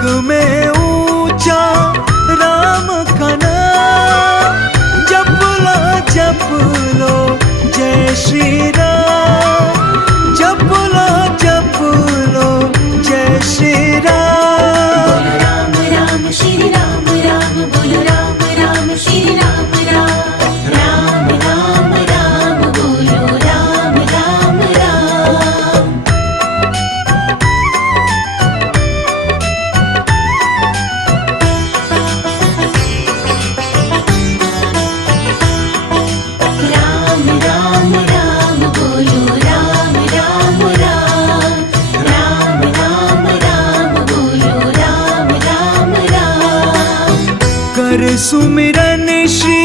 जग में ऊंचा राम का नाम, जप लो जय श्री राम, जप लो जय श्री राम। बोलो राम राम श्री राम राम, बोलो राम राम श्री राम राम, राम राम राम बोलो राम राम राम। राम राम राम बोलो राम राम राम, राम राम राम बोलो राम राम राम। कर सुमिरन श्री